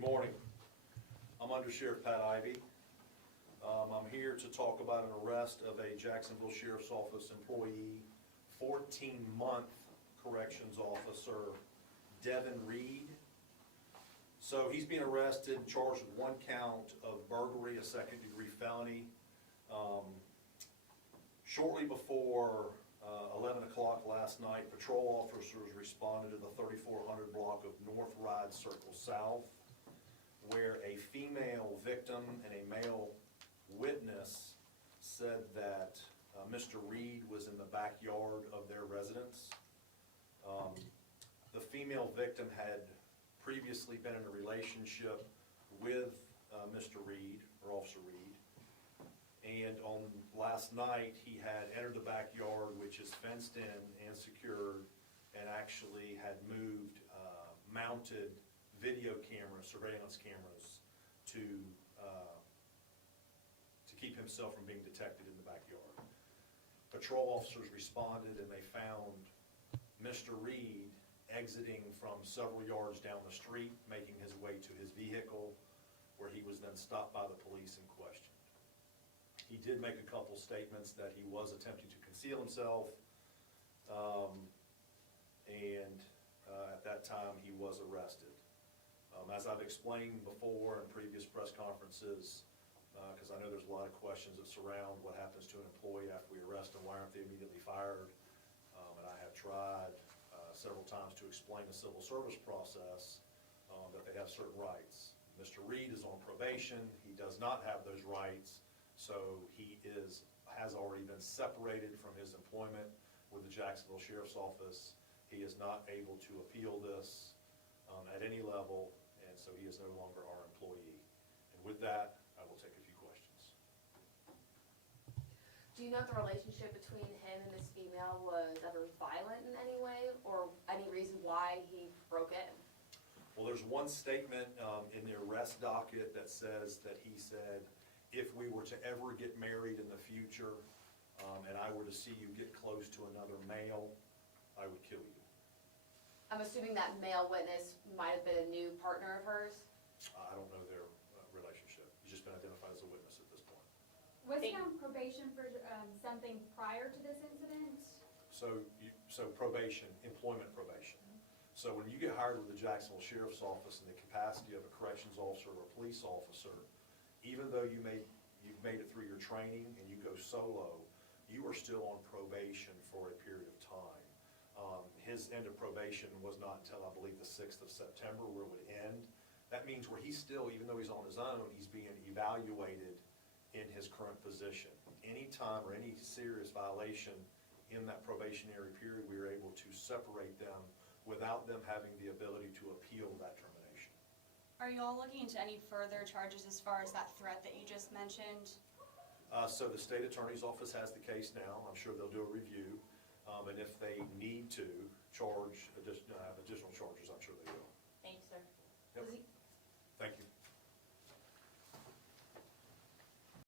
morning. I'm Under Sheriff Pat Ivy. I'm here to talk about an arrest of a Jacksonville Sheriff's Office employee, 14-month corrections officer, Devin Reed. So he's being arrested and charged with one count of burglary, a second-degree felony. Shortly before 11 o'clock last night, patrol officers responded to the 3400 block of North Ride Circle South, where a female victim and a male witness said that Mr. Reed was in the backyard of their residence. The female victim had previously been in a relationship with Mr. Reed, or Officer Reed, and on last night he had entered the backyard, which is fenced in and secured, and actually had moved mounted video cameras, surveillance cameras, to keep himself from being detected in the backyard. Patrol officers responded and they found Mr. Reed exiting from several yards down the street, making his way to his vehicle, where he was then stopped by the police and questioned. He did make a couple statements that he was attempting to conceal himself, and at that time he was arrested. As I've explained before in previous press conferences, because I know there's a lot of questions that surround what happens to an employee after we arrest them, why aren't they immediately fired? And I have tried several times to explain the civil service process that they have certain rights. Mr. Reed is on probation. He does not have those rights, so he has already been separated from his employment with the Jacksonville Sheriff's Office. He is not able to appeal this at any level, and so he is no longer our employee. And with that, I will take a few questions. Do you know if the relationship between him and this female was ever violent in any way, or any reason why he broke in? Well, there's one statement in the arrest docket that says that he said, if we were to ever get married in the future, and I were to see you get close to another male, I would kill you. I'm assuming that male witness might have been a new partner of hers. I don't know their relationship. He's just been identified as a witness at this point. Was he on probation for something prior to this incident? So probation, employment probation. So when you get hired with the Jacksonville Sheriff's Office in the capacity of a corrections officer or a police officer, even though you've made it through your training and you go solo, you are still on probation for a period of time. His end of probation was not until, I believe, the 6th of September, where it would end. That means where he's still, even though he's on his own, he's being evaluated in his current position. Any time or any serious violation in that probationary period, we are able to separate them without them having the ability to appeal that termination. Are you all looking into any further charges as far as that threat that you just mentioned? So the state attorney's office has the case now. I'm sure they'll do a review. And if they need to charge